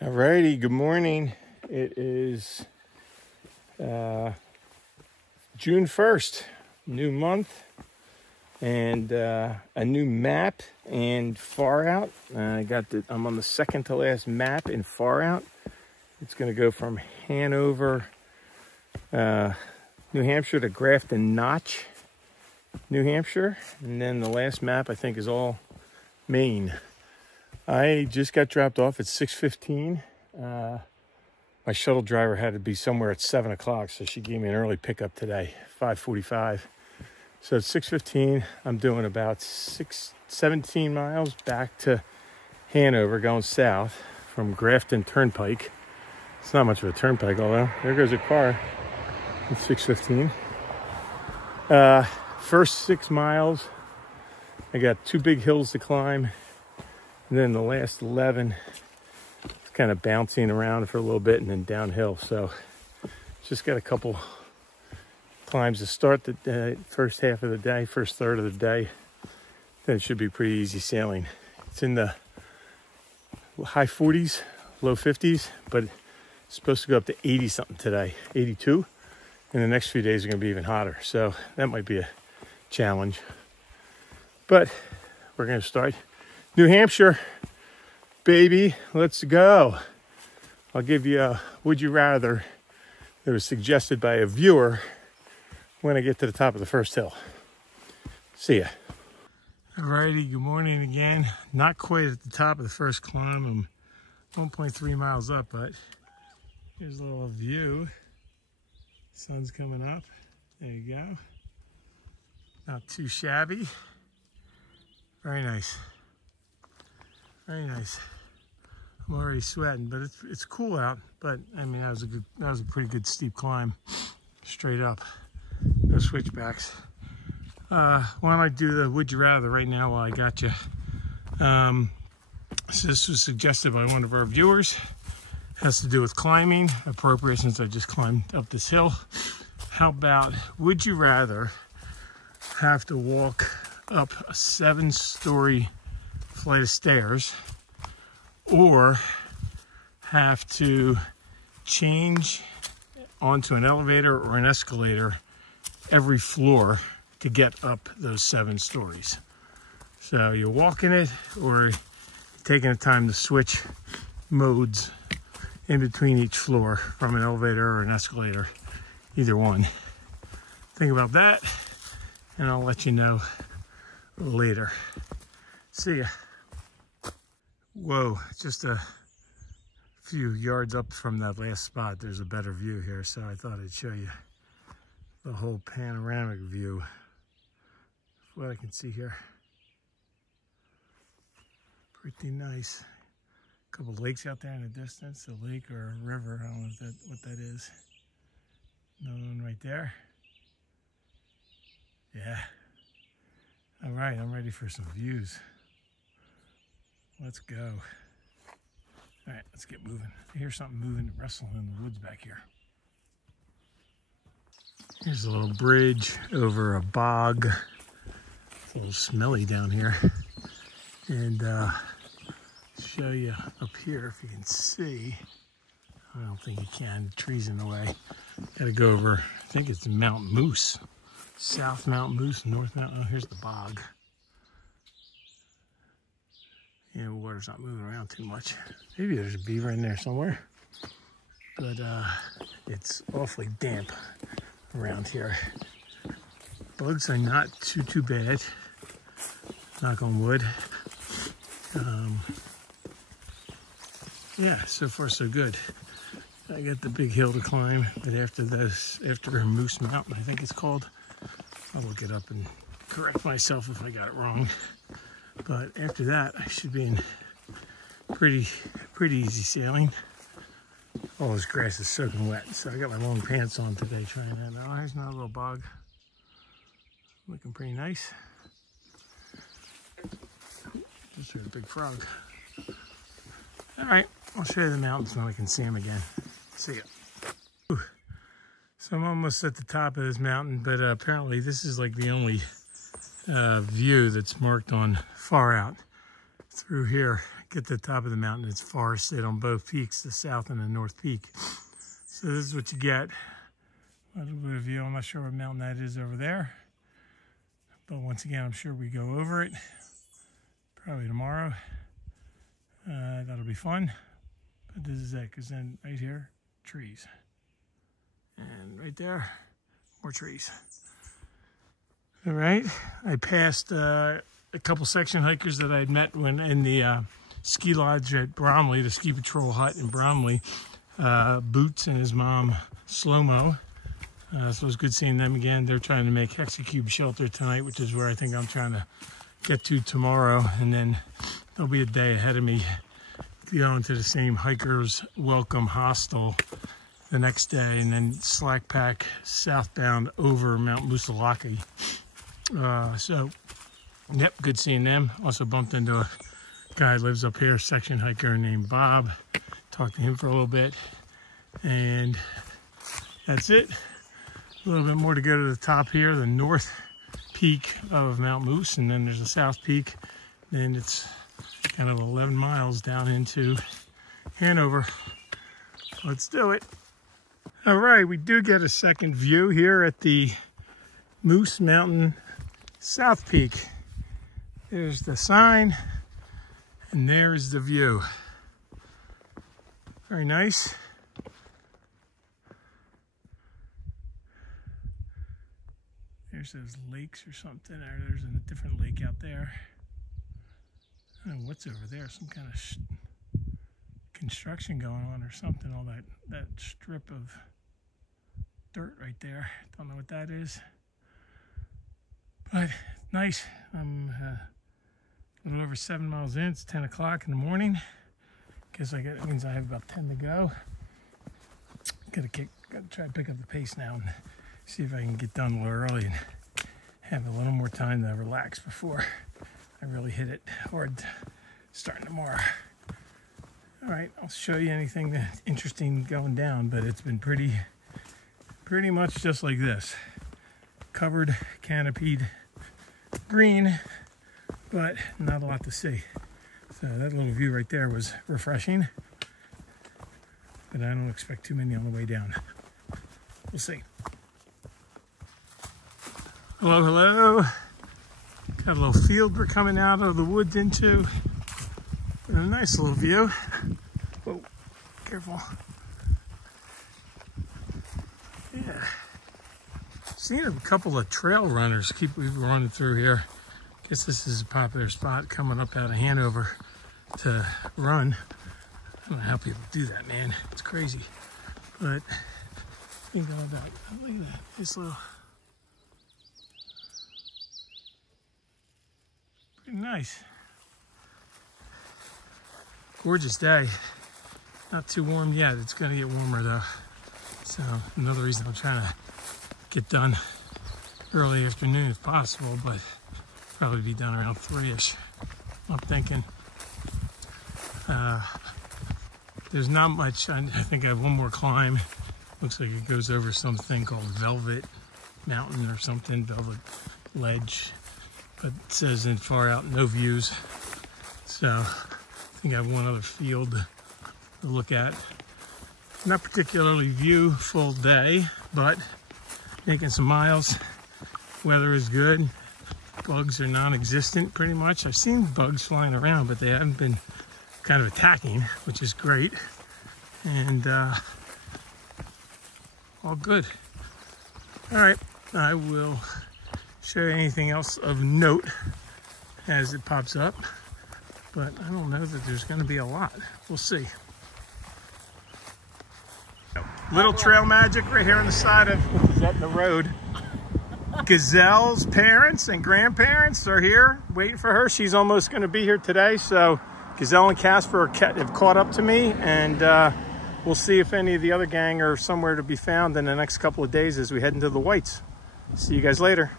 Alrighty, good morning. It is June 1st, new month, and a new map and far out. I'm on the second to last map in far out. It's going to go from Hanover, New Hampshire to Grafton Notch, New Hampshire, and then the last map I think is all Maine. I just got dropped off at 6:15. My shuttle driver had to be somewhere at 7 o'clock, so she gave me an early pickup today, 5:45. So at 6:15, I'm doing about 17 miles back to Hanover, going south from Grafton Turnpike. It's not much of a turnpike, although there goes a car at 6:15. First 6 miles, I got 2 big hills to climb. And then the last 11, it's kind of bouncing around for a little bit and then downhill. So just got a couple climbs to start the first half of the day, first third of the day. Then it should be pretty easy sailing. It's in the high 40s, low 50s, but it's supposed to go up to 80 something today, 82. And the next few days are going to be even hotter. So that might be a challenge. But we're going to start. New Hampshire, baby, let's go. I'll give you a would you rather that was suggested by a viewer when I get to the top of the first hill. See ya. Alrighty, good morning again. Not quite at the top of the first climb. I'm 1.3 miles up, but here's a little view. Sun's coming up. There you go. Not too shabby. Very nice. Very nice. I'm already sweating, but it's cool out. But I mean, that was a pretty good steep climb, straight up. No switchbacks. Why don't I do the would you rather right now while I got you? So this was suggested by one of our viewers. Has to do with climbing, appropriate since I just climbed up this hill. How about would you rather have to walk up a 7-story flight of stairs or have to change onto an elevator or an escalator every floor to get up those 7 stories? So you're walking it or taking the time to switch modes in between each floor from an elevator or an escalator, either one. Think about that and I'll let you know later. See ya. Whoa, just a few yards up from that last spot, there's a better view here, so I thought I'd show you the whole panoramic view of what I can see here. Pretty nice. A couple lakes out there in the distance, a lake or a river, I don't know what that is. Another one right there. Yeah. All right, I'm ready for some views. Let's go. All right, let's get moving. I hear something moving, rustling in the woods back here. Here's a little bridge over a bog. It's a little smelly down here. And show you up here if you can see. I don't think you can, the tree's in the way. Gotta go over, I think it's Mount Moose. South Mount Moose, North Mount, oh, here's the bog. Yeah, water's not moving around too much. Maybe there's a beaver in there somewhere. But it's awfully damp around here. Bugs are not too bad. Knock on wood. Yeah, so far so good. I got the big hill to climb, but after Moose Mountain, I think it's called. I'll look it up and correct myself if I got it wrong. But after that, I should be in pretty easy sailing. All this grass is soaking wet, so I got my long pants on today trying that. Oh, here's another little bog. Looking pretty nice. Just heard a big frog. All right, I'll show you the mountains when I can see them again. See ya. Ooh. So I'm almost at the top of this mountain, but apparently this is like the only view that's marked on far out. Through here, get to the top of the mountain, it's forested on both peaks, the south and the north peak. So this is what you get. A little bit of view. I'm not sure what mountain that is over there. But once again, I'm sure we go over it. Probably tomorrow. That'll be fun. But this is it, because then right here, trees. And right there, more trees. All right, I passed a couple section hikers that I'd met when in the ski lodge at Bromley, the ski patrol hut in Bromley. Boots and his mom, SOBO. So it was good seeing them again. They're trying to make Hexacube Shelter tonight, which is where I think I'm trying to get to tomorrow. And then there'll be a day ahead of me going to the same Hikers Welcome Hostel the next day, and then slack pack southbound over Mount Moosilauke. So, yep, good seeing them. Also bumped into a guy who lives up here, section hiker named Bob. Talked to him for a little bit, and that's it. A little bit more to go to the top here, the north peak of Mount Moose, and then there's the south peak. Then it's kind of 11 miles down into Hanover. Let's do it. All right, we do get a second view here at the Moose Mountain South Peak. There's the sign, and there's the view. Very nice. There's those lakes or something, or there's a different lake out there. I don't know what's over there, some kind of construction going on or something, all that strip of dirt right there. Don't know what that is. But nice. I'm a little over 7 miles in. It's 10 o'clock in the morning. Guess that means I have about 10 to go. Gotta try to pick up the pace now and see if I can get done a little early and have a little more time to relax before I really hit it hard starting tomorrow. All right, I'll show you anything that's interesting going down, but it's been pretty much just like this. Covered, canopied, green, but not a lot to see. So that little view right there was refreshing, but I don't expect too many on the way down. We'll see. Hello, hello. Got a little field we're coming out of the woods into. And a nice little view. Whoa, careful. Yeah. Seen a couple of trail runners keep running through here. Guess this is a popular spot coming up out of Hanover to run. I don't know how people do that, man. It's crazy. But think all about it. Look at that. This little pretty nice. Gorgeous day. Not too warm yet. It's gonna get warmer though. So another reason I'm trying to get done early afternoon if possible, but probably be done around 3-ish. I'm thinking. There's not much. I think I have one more climb. Looks like it goes over something called Velvet Mountain or something, Velvet Ledge. But it says in far out, no views. So I think I have one other field to look at. Not particularly viewful day, but making some miles. Weather is good. Bugs are non-existent pretty much. I've seen bugs flying around, but they haven't been kind of attacking, which is great. And all good. All right, I will show you anything else of note as it pops up, but I don't know that there's going to be a lot. We'll see. Little trail magic right here on the side of, what is that in the road? Gazelle's parents and grandparents are here waiting for her. She's almost going to be here today, so Gazelle and Casper have caught up to me, and we'll see if any of the other gang are somewhere to be found in the next couple of days as we head into the Whites. See you guys later.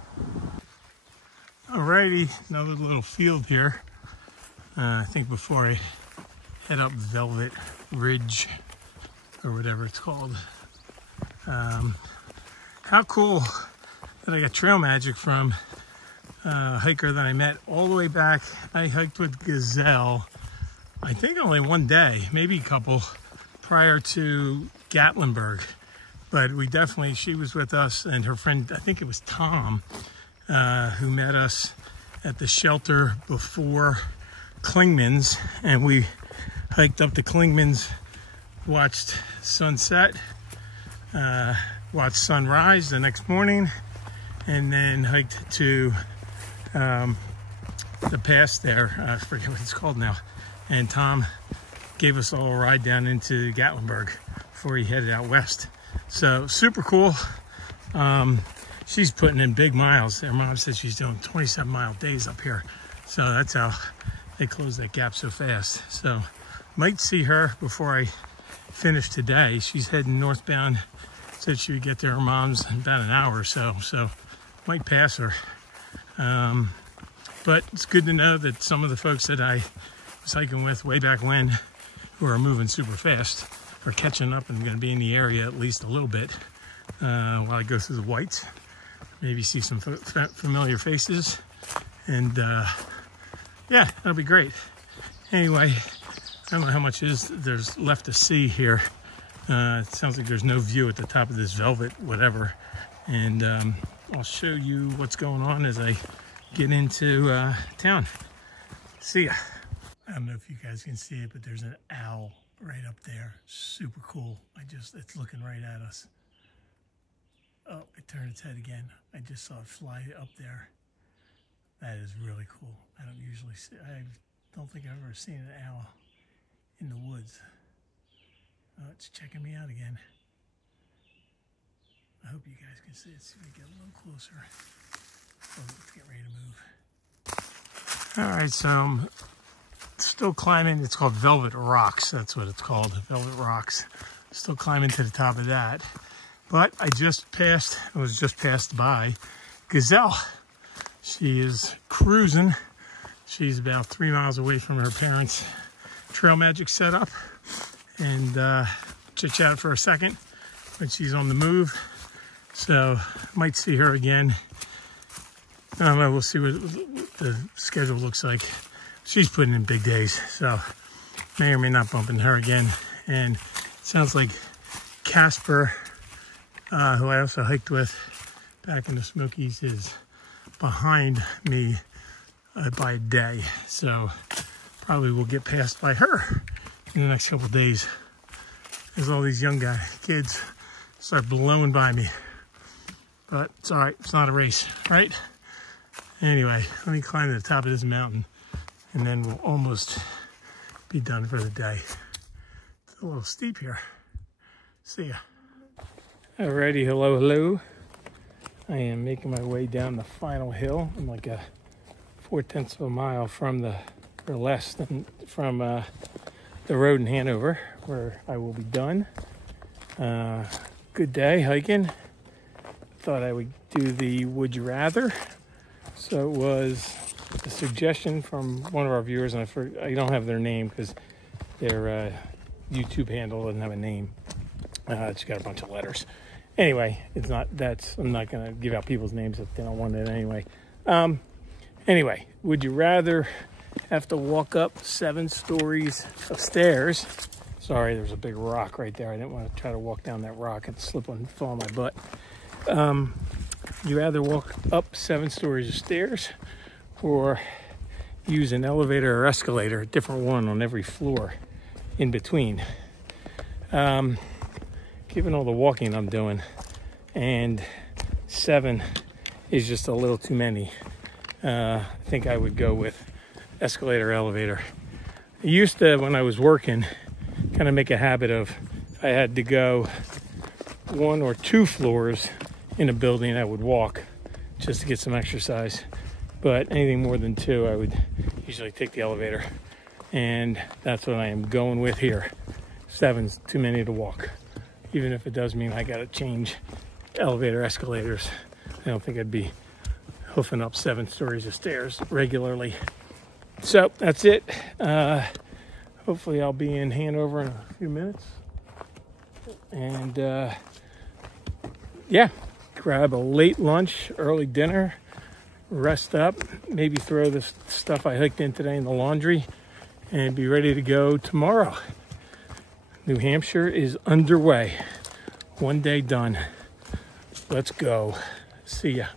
Alrighty, another little field here. I think before I head up Velvet Ridge, or whatever it's called. How cool that I got trail magic from a hiker that I met all the way back. I hiked with Gazelle I think only one day, maybe a couple, prior to Gatlinburg. But we definitely, she was with us and her friend, I think it was Tom, who met us at the shelter before Klingman's. And we hiked up to Klingman's, watched sunset, watched sunrise the next morning, and then hiked to the pass there. I forget what it's called now. And Tom gave us all a ride down into Gatlinburg before he headed out west. So super cool. She's putting in big miles. Her mom said she's doing 27-mile days up here. So that's how they close that gap so fast. So might see her before I finish today. She's heading northbound. Said she would get to her mom's in about an hour or so. So might pass her. But it's good to know that some of the folks that I was hiking with way back when, who are moving super fast, are catching up and going to be in the area at least a little bit while I go through the whites. Maybe see some familiar faces, and yeah, that'll be great. Anyway, I don't know how much there's left to see here. It sounds like there's no view at the top of this velvet whatever, and I'll show you what's going on as I get into town. See ya. I don't know if you guys can see it, but there's an owl right up there. Super cool. It's looking right at us. Oh, it turned its head again. I just saw it fly up there. That is really cool. I don't think I've ever seen an owl in the woods. Oh, it's checking me out again. I hope you guys can see it. See if we get a little closer. Oh, let's get ready to move. All right, so I'm still climbing. It's called Velvet Rocks. That's what it's called, Velvet Rocks. Still climbing to the top of that. But I was just passed by Gazelle. She is cruising. She's about 3 miles away from her parents' Trail Magic setup. And chit-chat for a second, but she's on the move. So might see her again. I don't know, we'll see what the schedule looks like. She's putting in big days, so may or may not bump into her again. And it sounds like Casper, who I also hiked with back in the Smokies, is behind me by a day. So probably will get passed by her in the next couple of days as all these young kids start blowing by me. But it's all right, it's not a race, right? Anyway, let me climb to the top of this mountain and then we'll almost be done for the day. It's a little steep here. See ya. Alrighty, hello. I am making my way down the final hill. I'm like 4/10 of a mile from the road in Hanover, where I will be done. Good day hiking. Thought I would do the Would You Rather. So it was a suggestion from one of our viewers, and I don't have their name because their YouTube handle doesn't have a name. It's got a bunch of letters. Anyway, I'm not going to give out people's names if they don't want it anyway. Anyway, would you rather have to walk up 7 stories of stairs? Sorry, there's a big rock right there. I didn't want to try to walk down that rock and slip and fall on my butt. You rather walk up 7 stories of stairs or use an elevator or escalator, a different one on every floor in between? Given all the walking I'm doing, and 7 is just a little too many, I think I would go with escalator, elevator. I used to, when I was working, kind of make a habit of, if I had to go 1 or 2 floors in a building, I would walk just to get some exercise. But anything more than 2, I would usually take the elevator. And that's what I am going with here. 7's too many to walk. Even if it does mean I gotta change elevator, escalators. I don't think I'd be hoofing up 7 stories of stairs regularly. So that's it. Hopefully I'll be in Hanover in a few minutes. And yeah, grab a late lunch, early dinner, rest up, maybe throw the stuff I hiked in today in the laundry, and be ready to go tomorrow. New Hampshire is underway. One day done. Let's go. See ya.